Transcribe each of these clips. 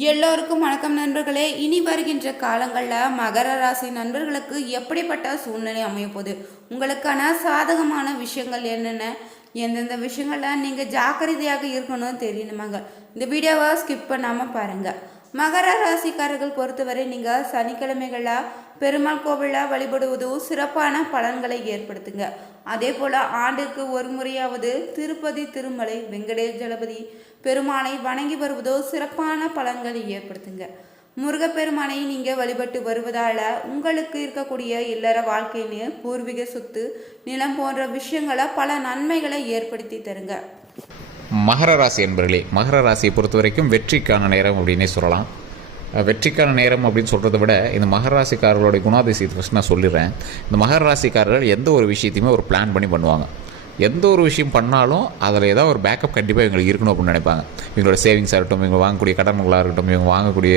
எல்லோருக்கும் வணக்கம் நண்பர்களே. இனி வருகின்ற காலங்களில் மகர ராசி நண்பர்களுக்கு எப்படிப்பட்ட சூழ்நிலை அமையப்போகுது, உங்களுக்கான சாதகமான விஷயங்கள் என்னென்ன, எந்தெந்த விஷயங்களில் நீங்கள் ஜாக்கிரதையாக இருக்கணும்னு தெரியணுமாங்க. இந்த வீடியோவை ஸ்கிப் பண்ணாமல் பாருங்கள். மகர ராசிக்காரர்கள் பொறுத்தவரை நீங்கள் சனிக்கிழமைகளில் பெருமாள் கோவிலில் வழிபடுவதும் சிறப்பான பலன்களை ஏற்படுத்துங்க. அதே போல் ஆண்டுக்கு ஒரு முறையாவது திருப்பதி திருமலை வெங்கடேசலபதி பெருமானை வணங்கி வருவதோ சிறப்பான பலன்களை ஏற்படுத்துங்க. முருகப்பெருமானை நீங்கள் வழிபட்டு வருவதால் உங்களுக்கு இருக்கக்கூடிய இல்லற வாழ்க்கைன்னு பூர்வீக சொத்து நிலம் போன்ற விஷயங்களை பல நன்மைகளை ஏற்படுத்தி தருங்க. மகர ராசி என்பர்களே, மகர ராசியை பொறுத்த வரைக்கும் வெற்றிக்கான நேரம் அப்படின்னே சொல்லலாம். வெற்றிக்கான நேரம் அப்படின்னு சொல்கிறத விட இந்த மகர ராசிக்காரர்களுடைய குணாதிசயத்தை ஃபஸ்ட் நான் சொல்லிடுறேன். இந்த மகர ராசிக்காரர்கள் எந்த ஒரு விஷயத்தையுமே ஒரு பிளான் பண்ணி பண்ணுவாங்க. எந்த ஒரு விஷயம் பண்ணாலும் அதில் ஏதாவது ஒரு பேக்கப் கண்டிப்பாக இவங்களுக்கு இருக்கணும் அப்படின்னு நினைப்பாங்க. இவங்களோட சேவிங்ஸாக இருக்கட்டும், இவங்க வாங்கக்கூடிய கடன்களாக இருக்கட்டும், இவங்க வாங்கக்கூடிய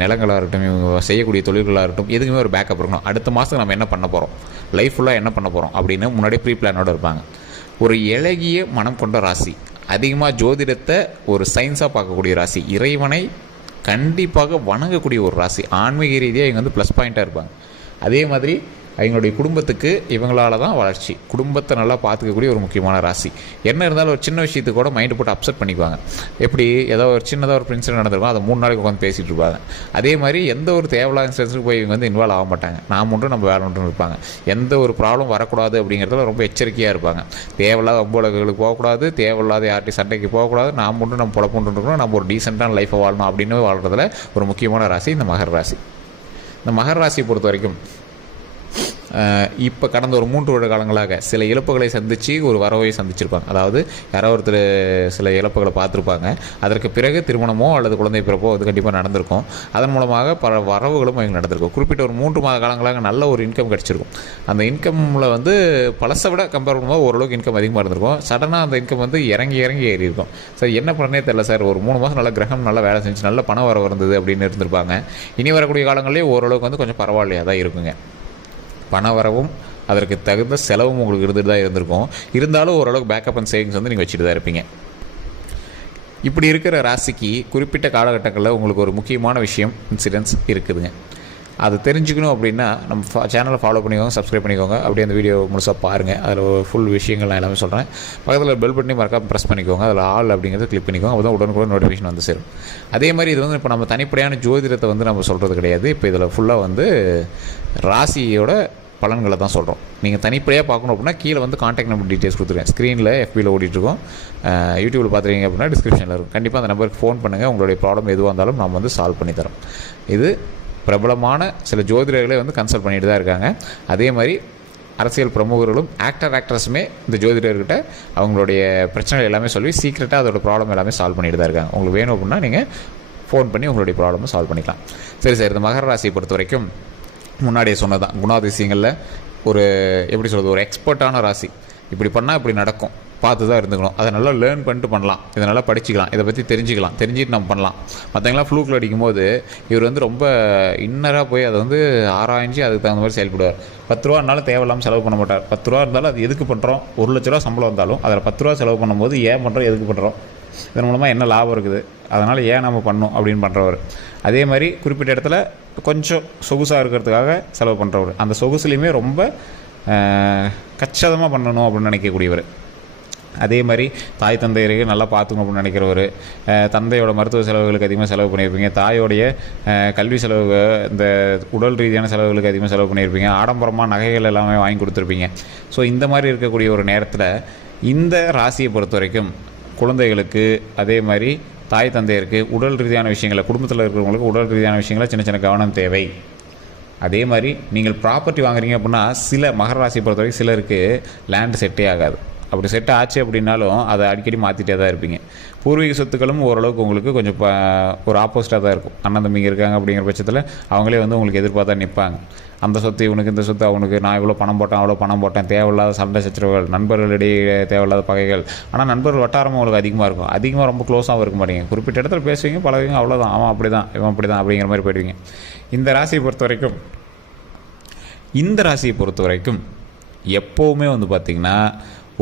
நிலங்களாக இருக்கட்டும், இவங்க செய்யக்கூடிய தொழில்களாக இருக்கட்டும், எதுக்குமே ஒரு பேக்கப் இருக்கணும். அடுத்த மாதம் நம்ம என்ன பண்ண போகிறோம், லைஃப் ஃபுல்லாக என்ன பண்ண போகிறோம் அப்படின்னு முன்னாடியே ப்ரீ பிளானோடு இருப்பாங்க. ஒரு இளகிய மனம் கொண்ட ராசி, அதிகமாக ஜோதிடத்தை ஒரு சயின்ஸாக பார்க்கக்கூடிய ராசி, இறைவனை கண்டிப்பாக வணங்கக்கூடிய ஒரு ராசி, ஆன்மீக ரீதியாக இவங்க வந்து ப்ளஸ் பாயிண்ட்டாக இருப்பாங்க. அதே மாதிரி அவங்களுடைய குடும்பத்துக்கு இவங்களால தான் வளர்ச்சி, குடும்பத்தை நல்லா பார்த்துக்கக்கூடிய ஒரு முக்கியமான ராசி. என்ன இருந்தாலும் ஒரு சின்ன விஷயத்துக்கு கூட மைண்டு போட்டு அப்செட் பண்ணிக்குவாங்க. எப்படி ஏதோ ஒரு சின்னதாக ஒரு இன்சிடென்ட் நடந்திருக்கும், அதை 3 நாளைக்கு உட்காந்து பேசிகிட்டு இருப்பாங்க. அதே மாதிரி எந்த ஒரு தேவையில்லாத இன்சிடென்ட்ஸுக்கு போய் இவங்க வந்து இன்வால்வ் ஆக மாட்டாங்க. நாம் ஒன்று நம்ம வேலை ஒன்று இருப்பாங்க. எந்த ஒரு ப்ராப்ளம் வரக்கூடாது அப்படிங்கிறதுல ரொம்ப எச்சரிக்கையாக இருப்பாங்க. தேவையில்லாத அம்புலகளுக்கு போகக்கூடாது, தேவையில்லாத யார்ட்டையும் சண்டைக்கு போகக்கூடாது, நாம் ஒன்று நம்ம பொழப்புன்னு இருக்கணும், நம்ம ஒரு டீசெண்டான லைஃப்பை வாழணும் அப்படின்னு வாழ்கிறதுல ஒரு முக்கியமான ராசி இந்த மகர ராசி. இந்த மகர ராசியை பொறுத்த வரைக்கும் இப்போ கடந்த ஒரு 3 வருட காலங்களாக சில இழப்புகளை சந்தித்து ஒரு வரவை சந்திச்சிருப்பாங்க. அதாவது யாரோ ஒருத்தர் சில இழப்புகளை பார்த்துருப்பாங்க. அதற்கு பிறகு திருமணமோ அல்லது குழந்தை பிறப்போ அது கண்டிப்பாக நடந்திருக்கும். அதன் மூலமாக பல வரவுகளும் அவங்க நடந்திருக்கும். குறிப்பிட்ட ஒரு 3 மாத காலங்களாக நல்ல ஒரு இன்கம் கிடச்சிருக்கும். அந்த இன்கம்மில் வந்து பழசை விட கம்பேர் பண்ணும்போது ஓரளவுக்கு இன்கம் அதிகமாக இருந்திருக்கும். சடனாக அந்த இன்கம் வந்து இறங்கி ஏறி இருக்கும். சார் என்ன பண்ணனே தெரியல சார், ஒரு 3 மாதம் நல்ல கிரகம் நல்லா வேலை செஞ்சு நல்ல பணம் வர இருந்தது அப்படின்னு இருந்திருப்பாங்க. இனி வரக்கூடிய காலங்களிலே ஓரளவுக்கு வந்து கொஞ்சம் பரவாயில்லையாக தான் இருக்குங்க. பண வரவும் அதற்கு தகுந்த செலவும் உங்களுக்கு இருந்துட்டு தான் இருந்திருக்கும். இருந்தாலும் ஓரளவுக்கு பேக்கப் அண்ட் சேவிங்ஸ் வந்து நீங்கள் வச்சுட்டு தான் இருப்பீங்க. இப்படி இருக்கிற ராசிக்கு குறிப்பிட்ட காலகட்டங்களில் உங்களுக்கு ஒரு முக்கியமான விஷயம் இன்சிடென்ட்ஸ் இருக்குதுங்க. அது தெரிஞ்சுக்கணும் அப்படின்னா நம்ம சேனலை ஃபாலோ பண்ணிக்கோங்க, சப்ஸ்கிரைப் பண்ணிக்கோங்க. அப்படியே அந்த வீடியோ முழுசாக பாருங்கள். அதில் ஃபுல் விஷயங்கள் நான் எல்லாமே சொல்கிறேன். பக்கத்தில் பெல் பட்டனையும் மறக்காம ப்ரெஸ் பண்ணிக்கோங்க. அதில் ஆல் அப்படிங்கிறத கிளிக் பண்ணிக்கோங்க. அப்போ தான் உடனுக்குடன் நோட்டிஃபிகேஷன் வந்து சேரும். அதே மாதிரி இது வந்து இப்போ நம்ம தனிப்படையான ஜோதிடத்தை வந்து நம்ம சொல்கிறது கிடையாது. இப்போ இதில் ஃபுல்லாக வந்து ராசியோட பலன்களை தான் சொல்கிறோம். நீங்கள் தனிப்படையாக பார்க்கணும் அப்படின்னா கீழே வந்து கான்டாக்ட் நம்பர் டீட்டெயில்ஸ் கொடுத்துருக்கேன். ஸ்க்ரீனில் FBயில் ஓடிட்டுருக்கோம், யூடியூப்பில் பார்த்துருக்கீங்க அப்படின்னா டிஸ்கிரிப்ஷனில் இருக்கும். கண்டிப்பாக அந்த நம்பருக்கு ஃபோன் பண்ணுங்கள். உங்களுடைய ப்ராப்ளம் எதுவாக இருந்தாலும் நம்ம வந்து சால்வ் பண்ணி தரோம். இது பிரபலமான சில ஜோதிடர்களே வந்து கன்சல்ட் பண்ணிட்டு தான் இருக்காங்க. அதே மாதிரி அரசியல் பிரமுகர்களும் ஆக்ட்ரஸுமே இந்த ஜோதிடர்கிட்ட அவங்களுடைய பிரச்சனைகள் எல்லாமே சொல்லி சீக்கிரட்டாக அதோட ப்ராப்ளம் எல்லாமே சால்வ் பண்ணிட்டு தான் இருக்காங்க. உங்களுக்கு வேணும் அப்படின்னா நீங்கள் ஃபோன் பண்ணி உங்களுடைய ப்ராப்ளமை சால்வ் பண்ணிக்கலாம். சரி சார், இந்த மகர ராசியை பொறுத்த வரைக்கும் முன்னாடியே சொன்னதான், குணாதிசயங்களில் ஒரு எப்படி சொல்கிறது, ஒரு எக்ஸ்பர்ட்டான ராசி. இப்படி பண்ணால் இப்படி நடக்கும், பார்த்து தான் இருந்துக்கணும். அதை நல்லா லேர்ன் பண்ணிட்டு பண்ணலாம், இதை நல்லா படிச்சுக்கலாம், இதை பற்றி தெரிஞ்சுக்கிட்டு நம்ம பண்ணலாம். மற்றவங்களாம் ஃப்ளூக்கில் அடிக்கும்போது இவர் வந்து ரொம்ப இன்னராக போய் அதை வந்து ஆராய்ஞ்சு அதுக்கு தகுந்த மாதிரி செயல்படுவார். 10 ரூபா இருந்தாலும் தேவையில்லாமல் செலவு பண்ண மாட்டார். 10 ரூபா இருந்தாலும் அது எதுக்கு பண்ணுறோம், 1 லட்ச ரூபா சம்பளம் இருந்தாலும் அதில் 10 ரூபா செலவு பண்ணும்போது ஏன் பண்ணுறோம், எதுக்கு பண்ணுறோம், இதன் மூலமாக என்ன லாபம் இருக்குது, அதனால் ஏன் நம்ம பண்ணணும் அப்படின்னு பண்ணுறவர். அதே மாதிரி குறிப்பிட்ட இடத்துல கொஞ்சம் சொகுசாக இருக்கிறதுக்காக செலவு பண்ணுறவர். அந்த சொகுசுலேயுமே ரொம்ப கச்சிதமாக பண்ணணும் அப்படின்னு நினைக்கக்கூடியவர். அதே மாதிரி தாய் தந்தையருக்கு நல்லா பார்த்துக்கணும் அப்படின்னு நினைக்கிறவர். தந்தையோட மருத்துவ செலவுகளுக்கு அதிகமாக செலவு பண்ணியிருப்பீங்க. தாயோடைய கல்வி செலவு, இந்த உடல் ரீதியான செலவுகளுக்கு அதிகமாக செலவு பண்ணியிருப்பீங்க. ஆடம்பரமாக நகைகள் எல்லாமே வாங்கி கொடுத்துருப்பீங்க. ஸோ இந்த மாதிரி இருக்கக்கூடிய ஒரு நேரத்தில் இந்த ராசியை பொறுத்த வரைக்கும் குழந்தைகளுக்கு, அதே மாதிரி தாய் தந்தையருக்கு உடல் ரீதியான விஷயங்களை, குடும்பத்தில் இருக்கிறவங்களுக்கு உடல் ரீதியான விஷயங்களை சின்ன சின்ன கவனம் தேவை. அதே மாதிரி நீங்கள் ப்ராப்பர்ட்டி வாங்குறீங்க அப்படின்னா சில மகர ராசியை பொறுத்த வரைக்கும் சிலருக்கு லேண்டு செட்டே ஆகாது. அப்படி செட் ஆச்சு அப்படின்னாலும் அதை அடிக்கடி மாற்றிட்டே தான் இருப்பீங்க. பூர்வீக சொத்துக்களும் ஓரளவுக்கு உங்களுக்கு கொஞ்சம் ஒரு ஆப்போசிட்டாக தான் இருக்கும். அண்ணன் தம்பிங்க இருக்காங்க அப்படிங்கிற பட்சத்தில் அவங்களே வந்து உங்களுக்கு எதிர்பார்த்தா நிற்பாங்க. அந்த சொத்து இவனுக்கு, இந்த சொத்து அவனுக்கு, நான் இவ்வளோ பணம் போட்டேன் அவ்வளோ பணம் போட்டேன், தேவையில்லாத சண்டை சச்சரவுகள், நண்பர்களிடையே தேவையில்லாத பகைகள். ஆனால் நண்பர்கள் வட்டாரமும் உங்களுக்கு அதிகமாக இருக்கும். அதிகமாக ரொம்ப க்ளோஸாகவும் இருக்க மாட்டீங்க. குறிப்பிட்ட இடத்துல பேசுவீங்க, பழகுவீங்க, அவ்வளோதான், அவன் அப்படி தான் இவன் அப்படி தான் அப்படிங்கிற மாதிரி போயிடுவீங்க. இந்த ராசியை பொறுத்த வரைக்கும் எப்போவுமே வந்து பார்த்திங்கன்னா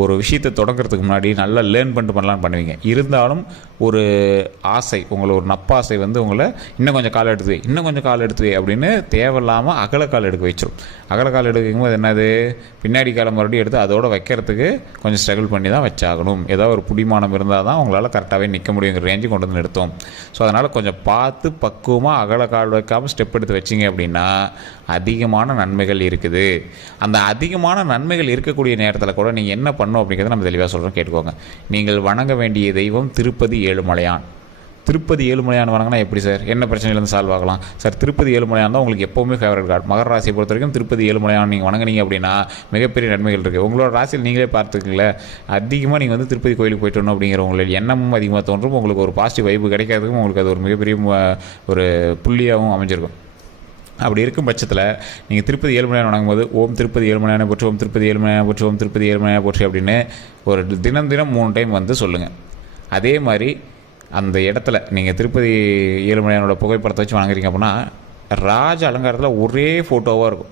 ஒரு விஷயத்தை தொடங்குறதுக்கு முன்னாடி நல்லா லேர்ன் பண்ணிட்டு பண்ணலான்னு பண்ணுவீங்க. இருந்தாலும் ஒரு ஆசை, உங்களை ஒரு நப்பாசை வந்து உங்களை இன்னும் கொஞ்சம் கால் எடுத்து வை, இன்னும் கொஞ்சம் கால் எடுத்து வை அப்படின்னு தேவையில்லாமல் அகலக்கால் எடுக்க வச்சிடும். அகலக்கால் எடுக்கும்போது என்னது, பின்னாடி காலம் மறுபடியும் எடுத்து அதோட வைக்கிறதுக்கு கொஞ்சம் ஸ்ட்ரகிள் பண்ணி தான் வச்சாகணும். ஏதாவது ஒரு புடிமானம் இருந்தால் தான் உங்களால் கரெக்டாகவே நிற்க முடியுங்கிற ரேஞ்சு கொண்டு வந்து நிறுத்தும். ஸோ அதனால் கொஞ்சம் பார்த்து பக்குவமாக அகலக்கால் வைக்காமல் ஸ்டெப் எடுத்து வச்சிங்க அப்படின்னா அதிகமான நன்மைகள் இருக்குது. அந்த அதிகமான நன்மைகள் இருக்கக்கூடிய நேரத்தில் கூட நீங்கள் என்ன பண்ணணும் அப்படிங்கிறத நம்ம தெளிவாக சொல்கிறோம், கேட்டுக்கோங்க. நீங்கள் வணங்க வேண்டிய தெய்வம் திருப்பதி ஏழுமலையான். திருப்பதி ஏழுமலையான் வணங்கினா எப்படி சார், என்ன பிரச்சனையிலேருந்து சால்வ் ஆகலாம் சார்? திருப்பதி ஏழுமலையான் தான் உங்களுக்கு எப்போவுமே ஃபேவரட் கார்டு. மகர ராசியை பொறுத்த வரைக்கும் திருப்பதி ஏழுமலையான் நீங்கள் வணங்குனீங்க அப்படின்னா மிகப்பெரிய நன்மைகள் இருக்குது. உங்களோட ராசியில் நீங்களே பார்த்துக்கங்களேன், அதிகமாக நீங்கள் வந்து திருப்பதி கோயிலுக்கு போயிட்டு வரணும் அப்படிங்கிற உங்களுடைய எண்ணமும் அதிகமாக தோன்றும். உங்களுக்கு ஒரு பாசிட்டிவ் வைப்பு கிடைக்கிறதுக்கும் உங்களுக்கு அது ஒரு மிகப்பெரிய ஒரு புள்ளியாகவும் அமைஞ்சிருக்கும். அப்படி இருக்கும் பட்சத்தில் நீங்கள் திருப்பதி ஏழுமலையான் வணங்கும் போது ஓம் திருப்பதி ஏழுமலையான போற்றி, ஓம் திருப்பதி ஏழுமலையான போற்றி, ஓம் திருப்பதி ஏழுமலையான போற்றி அப்படின்னு ஒரு தினம் 3 டைம் வந்து சொல்லுங்கள். அதே மாதிரி அந்த இடத்துல நீங்கள் திருப்பதி ஏழுமலையானோட புகைப்படத்தை வச்சு வணங்குறீங்க அப்படின்னா ராஜ அலங்காரத்தில் ஒரே ஃபோட்டோவாக இருக்கும்.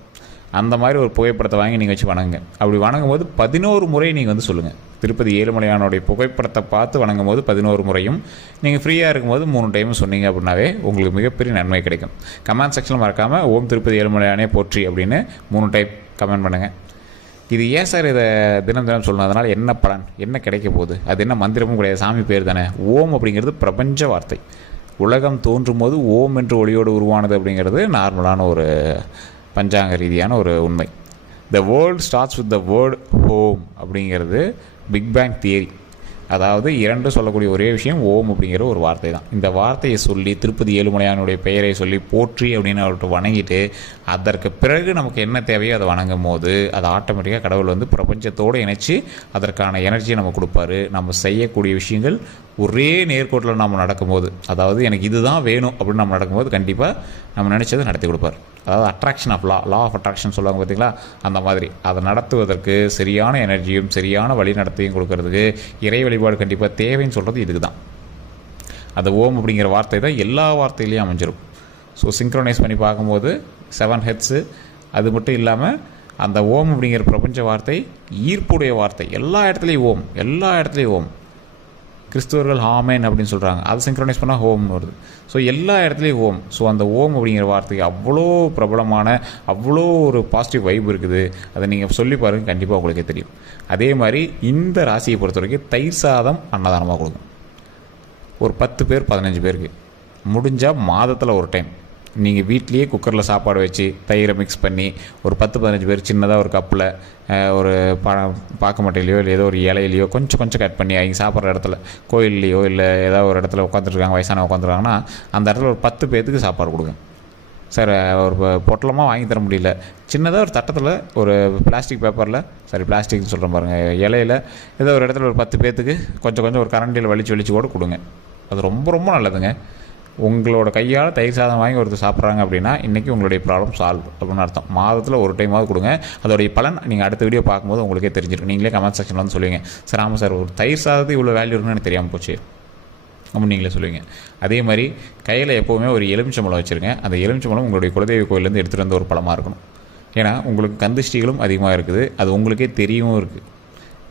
அந்த மாதிரி ஒரு புகைப்படத்தை வாங்கி நீங்கள் வச்சு வணங்குங்க. அப்படி வணங்கும் போது 11 முறை நீங்கள் வந்து சொல்லுங்கள். திருப்பதி ஏழுமலையானுடைய புகைப்படத்தை பார்த்து வணங்கும் போது 11 முறையும், நீங்கள் ஃப்ரீயாக இருக்கும்போது 3 டைமும் சொன்னீங்க அப்படின்னாவே உங்களுக்கு மிகப்பெரிய நன்மை கிடைக்கும். கமெண்ட் செக்ஷனில் மறக்காமல் ஓம் திருப்பதி ஏழுமலையானே போற்றி அப்படின்னு 3 டைம் கமெண்ட் பண்ணுங்கள். இது ஏன் சார் இதை தினம் சொல்லணும், அதனால் என்ன பலன், என்ன கிடைக்க போகுது, அது என்ன மந்திரமும் கிடையாது, சாமி பேர் தானே. ஓம் அப்படிங்கிறது பிரபஞ்ச வார்த்தை. உலகம் தோன்றும் போது ஓம் என்று ஒளியோடு உருவானது அப்படிங்கிறது நார்மலான ஒரு பஞ்சாங்க ரீதியான ஒரு உண்மை. The world starts with the word home அப்படிங்கிறது பிக் பேங் தியரி. அதாவது 2 சொல்லக்கூடிய ஒரே விஷயம் ஓம் அப்படிங்கிற ஒரு வார்த்தை தான். இந்த வார்த்தையை சொல்லி திருப்பதி ஏழுமலையானுடைய பெயரை சொல்லி போற்றி அப்படின்னு அவர்கிட்ட வணங்கிட்டு அதற்கு பிறகு நமக்கு என்ன தேவையோ அதை வணங்கும் போது அது ஆட்டோமேட்டிக்காக கடவுள் வந்து பிரபஞ்சத்தோடு இணைச்சி அதற்கான எனர்ஜியை நம்ம கொடுப்பாரு. நம்ம செய்யக்கூடிய விஷயங்கள் ஒரே நேர்கோட்டில் நம்ம நடக்கும்போது, அதாவது எனக்கு இதுதான் வேணும் அப்படின்னு நம்ம நடக்கும்போது கண்டிப்பாக நம்ம நினச்சதை நடத்தி கொடுப்பார். அதாவது attraction of law of attraction சொல்லுவாங்க பார்த்தீங்களா, அந்த மாதிரி அதை நடத்துவதற்கு சரியான எனர்ஜியும் சரியான வழி நடத்தையும் கொடுக்கறதுக்கு இறை வழிபாடு கண்டிப்பாக தேவைன்னு சொல்கிறது இதுக்கு தான். அந்த ஓம் அப்படிங்கிற வார்த்தை தான் எல்லா வார்த்தையிலையும் அமைஞ்சிரும். ஸோ சிங்க்ரோனைஸ் பண்ணி பார்க்கும்போது 7 ஹெட்ஸு. அது மட்டும் இல்லாமல் அந்த ஓம் அப்படிங்கிற பிரபஞ்ச வார்த்தை ஈர்ப்புடைய வார்த்தை. எல்லா இடத்துலையும் ஓம், எல்லா இடத்துலையும் ஓம். கிறிஸ்துவர்கள் ஆமேன் அப்படின்னு சொல்கிறாங்க, அது சிங்க்ரோனைஸ் பண்ணால் ஹோம்னு வருது. ஸோ எல்லா இடத்துலையும் ஓம். ஸோ அந்த ஓம் அப்படிங்கிற வார்த்தைக்கு அவ்வளோ பிரபலமான அவ்வளோ ஒரு பாசிட்டிவ் வைப் இருக்குது. அதை நீங்கள் சொல்லி பாருங்கள், கண்டிப்பாக உங்களுக்கே தெரியும். அதே மாதிரி இந்த ராசியை பொறுத்த வரைக்கும் தயிர் சாதம் அன்னதானமாக கொடுங்க. ஒரு 10 பேர் 15 பேருக்கு முடிஞ்சால் மாதத்தில் ஒரு டைம் நீங்கள் வீட்லேயே குக்கரில் சாப்பாடு வச்சு தயிரை மிக்ஸ் பண்ணி ஒரு 10-15 பேர் சின்னதாக ஒரு கப்பில் ஒரு பாக்கு மட்டையிலையோ இல்லை ஏதோ ஒரு இலையிலையோ கொஞ்சம் கட் பண்ணி அவங்க சாப்பிட்ற இடத்துல கோயில்லையோ இல்லை ஏதாவது ஒரு இடத்துல உட்காந்துருக்காங்க, வயசானவங்க உட்காந்துருக்காங்கன்னா அந்த இடத்துல ஒரு 10 பேர்த்துக்கு சாப்பாடு கொடுங்க. சார் ஒரு பொட்டலமாக வாங்கி தர முடியல, சின்னதாக ஒரு தட்டத்தில் ஒரு பிளாஸ்டிக் பேப்பரில், சரி பிளாஸ்டிக்னு சொல்கிறேன் பாருங்கள், இலையில் ஏதோ ஒரு இடத்துல ஒரு 10 பேர்த்துக்கு கொஞ்சம் ஒரு கரண்டியில் வலிச்சு கூட கொடுங்க. அது ரொம்ப நல்லதுங்க. உங்களோட கையால் தயிர் சாதம் வாங்கி ஒருத்தர் சாப்பிட்றாங்க அப்படின்னா இன்றைக்கி உங்களுடைய ப்ராப்ளம் சால்வ் அப்படின்னு அர்த்தம். மாதத்தில் ஒரு டைமாவது கொடுங்க. அதோடைய பலன் நீங்கள் அடுத்த வீடியோ பார்க்கும்போது உங்களுக்கே தெரிஞ்சிருக்கும். நீங்களே கமெண்ட் செக்ஷனில் வந்து சொல்லுவீங்க, சார் ஆமாம் சார் ஒரு தயிர் சாதத்துக்கு இவ்வளோ வேல்யூ இருக்குன்னு எனக்கு தெரியாமல் போச்சு அப்படின்னு நீங்களே சொல்லுவீங்க. அதே மாதிரி கையில் எப்போவுமே ஒரு எலுமிச்சம்பழம் வச்சுருங்க. அந்த எலுமிச்சம்பழம் உங்களுடைய குலதெய்வ கோயிலேருந்து எடுத்துகிட்டு வந்த ஒரு பழமாக இருக்கணும். ஏன்னா உங்களுக்கு கந்திஷ்டிகளும் அதிகமாக இருக்குது, அது உங்களுக்கே தெரியவும் இருக்குது.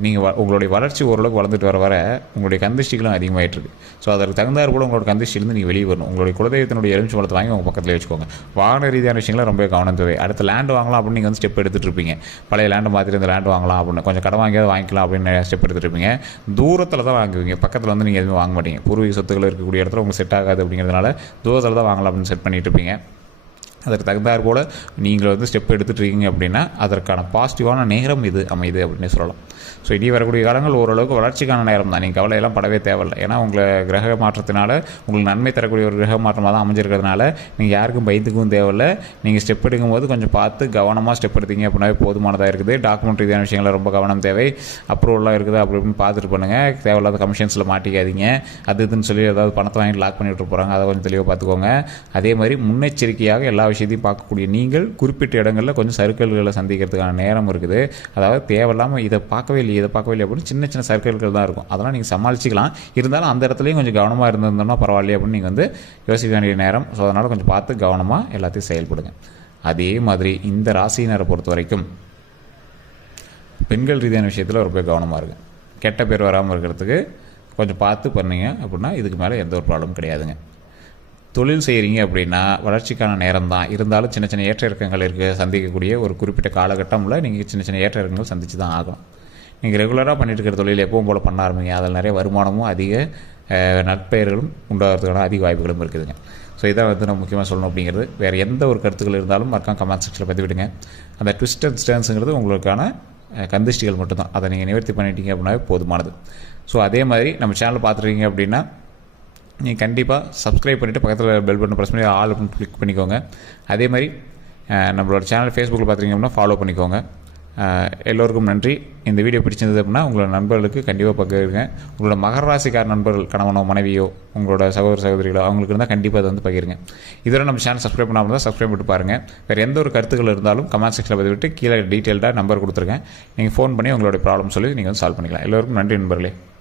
நீங்கள் உங்களுடைய வளர்ச்சி ஓரளவுக்கு வளர்ந்துட்டு வர உங்களுடைய கந்திஷ்டிகளும் அதிகமாகிட்டுருக்கு. ஸோ அதற்கு தகுந்தாறு கூட உங்களோட கந்திஷ்டிலேருந்து நீங்கள் வெளியே வரணும். உங்களுடைய குலதெய்வத்தினுடைய எலுமிச்சை பழத்தை வாங்கி உங்கள் பக்கத்தில் வச்சுக்கோங்க. வாகன ரீதியான விஷயங்களை ரொம்ப கவனம் தேவை. அடுத்த லேண்டு வாங்கலாம் அப்படின்னு நீங்கள் வந்து ஸ்டெப் எடுத்துகிட்டு இருப்பீங்க. பழைய லேண்டு மாற்றிட்டு இந்த லேண்டு வாங்கலாம் அப்படின்னு கொஞ்சம் கடன் வாங்கியாவது வாங்கிக்கலாம் அப்படின்னு ஸ்டெப் எடுத்துகிட்டு இருப்பீங்க. தூரத்தில் தான் வாங்குவீங்க, பக்கத்தில் வந்து நீங்கள் எதுவும் வாங்க மாட்டீங்க. பூர்வீக சொத்துக்கள் இருக்கக்கூடிய இடத்துல உங்களுக்கு செட் ஆகாது அப்படிங்கிறதுனால தூரத்தில் தான் வாங்கலாம் அப்படின்னு செட் பண்ணிட்டு இருப்பீங்க. அதற்கு தகுந்தாறு போல் நீங்கள் வந்து ஸ்டெப் எடுத்துகிட்டு இருக்கீங்க அப்படின்னா அதற்கான பாசிட்டிவான நேரம் இது அமையுது அப்படின்னு சொல்லலாம். ஸோ இனி வரக்கூடிய காலங்கள் ஓரளவுக்கு வளர்ச்சிக்கான நேரம் தான். நீங்கள் கவலையெல்லாம் படவே தேவையில்லை. ஏன்னா உங்களை கிரக மாற்றத்தினால உங்களுக்கு நன்மை தரக்கூடிய ஒரு கிரக மாற்றமாக தான் அமைஞ்சிருக்கிறதுனால நீங்கள் யாருக்கும் பயத்துக்கும் தேவையில்லை. நீங்கள் ஸ்டெப் எடுக்கும்போது கொஞ்சம் பார்த்து கவனமாக ஸ்டெப் எடுத்தீங்க அப்படின்னாவே போதுமானதாக இருக்குது. டாக்குமெண்ட் ரீதியான விஷயங்கள் ரொம்ப கவனம் தேவை. அப்ரூவலாக இருக்குது அப்படி இப்படின்னு பார்த்துட்டு பண்ணுங்கள். தேவையில்லாத கமிஷன்ஸில் மாட்டிக்காதீங்க. அது இதுன்னு சொல்லி ஏதாவது பணத்தை வாங்கி லாக் பண்ணி விட்டு போகிறாங்க, அதை கொஞ்சம் தெளிவாக பார்த்துக்கோங்க. அதே மாதிரி முன்னெச்சரிக்கையாக எல்லா விஷயத்தையும் பார்க்கக்கூடிய நீங்கள் குறிப்பிட்ட இடங்களில் கொஞ்சம் சர்க்கிள்களை சந்திக்கிறதுக்கான நேரம் இருக்குது. அதாவது தேவையில்லாமல் இதை பார்க்கவே இல்லை அப்படின்னு சின்ன சர்க்கிள்கள் தான் இருக்கும். அதெல்லாம் நீங்கள் சமாளிச்சிக்கலாம். இருந்தாலும் அந்த இடத்துலையும் கொஞ்சம் கவனமாக இருந்திருந்தோம்னா பரவாயில்லையே அப்படின்னு நீங்கள் வந்து யோசிக்க வேண்டிய நேரம். ஸோ அதனால் கொஞ்சம் பார்த்து கவனமாக எல்லாத்தையும் செயல்படுங்க. அதே மாதிரி இந்த ராசியினரை பொறுத்த வரைக்கும் பெண்கள் ரீதியான விஷயத்தில் ரொம்ப கவனமாக இருங்க. கெட்ட பேர் வராமல் இருக்கிறதுக்கு கொஞ்சம் பார்த்து பண்ணீங்க அப்படின்னா இதுக்கு மேலே எந்த ஒரு ப்ராப்ளமும் கிடையாதுங்க. தொழில் செய்கிறீங்க அப்படின்னா வளர்ச்சிக்கான நேரம் தான், இருந்தாலும் சின்ன சின்ன ஏற்ற இறக்கங்கள் சந்திக்கக்கூடிய ஒரு குறிப்பிட்ட காலகட்டமில் நீங்கள் சின்ன சின்ன ஏற்ற இறக்கங்கள் சந்தித்து தான் ஆகணும். நீங்கள் ரெகுலராக பண்ணிட்டு இருக்கிற தொழில் எப்பவும் போல் பண்ண ஆரம்பிங்க. அதில் நிறைய வருமானமும் அதிக நற்பெயர்களும் உண்டாகிறதுக்கான அதிக வாய்ப்புகளும் இருக்குதுங்க. ஸோ இதான் நான் முக்கியமாக சொல்லணும் அப்படிங்கிறது. வேறு எந்த ஒரு கருத்துக்கள் இருந்தாலும் மறக்காம கமெண்ட் செக்ஷனில் பதிவிடுங்க. அந்த ட்விஸ்ட் அண்ட் ஸ்டான்ஸுங்கிறது உங்களுக்கான கந்திஷ்டிகள் மட்டும்தான். அதை நீங்கள் நிவர்த்தி பண்ணிட்டீங்க அப்படின்னாவே போதுமானது. ஸோ அதே மாதிரி நம்ம சேனலை பார்த்துருக்கீங்க அப்படின்னா நீங்கள் கண்டிப்பாக சப்ஸ்கிரைப் பண்ணிவிட்டு பக்கத்தில் பெல் பட்டன் ப்ரெஸ் பண்ணி ஆல் அப்படின்னு கிளிக் பண்ணிக்கோங்க. அதே மாதிரி நம்மளோட சேனல் ஃபேஸ்புக்கில் பார்த்துருக்கீங்க அப்படின்னா ஃபாலோ பண்ணிக்கோங்க. எல்லோருக்கும் நன்றி. இந்த வீடியோ பிடிச்சிருந்தது அப்படின்னா உங்களோட நண்பர்களுக்கு கண்டிப்பாக பகிருங்க. உங்களோட மகர ராசிக்கார நண்பர்கள், கணவனோ மனைவியோ உங்களோட சகோதர சகோதரிகளோ அவங்களுக்கு இருந்தால் கண்டிப்பாக அதை பகிருங்க. இதோட நம்ம சேனல் சப்ஸ்கிரைப் பண்ணாமல் தான் சப்ஸ்கிரைப் பண்ணிட்டு பாருங்கள். வேறு எந்த ஒரு கருத்துக்கள் இருந்தாலும் கமெண்ட் செக்ஷனில் பதிவிட்டு கீழே டீட்டெயில்டாக நம்பர் கொடுத்துருக்கேன். நீங்கள் ஃபோன் பண்ணி உங்களோட ப்ராப்ளம் சொல்லி நீங்கள் சால்வ் பண்ணிக்கலாம். எல்லோருக்கும் நன்றி நண்பர்களே.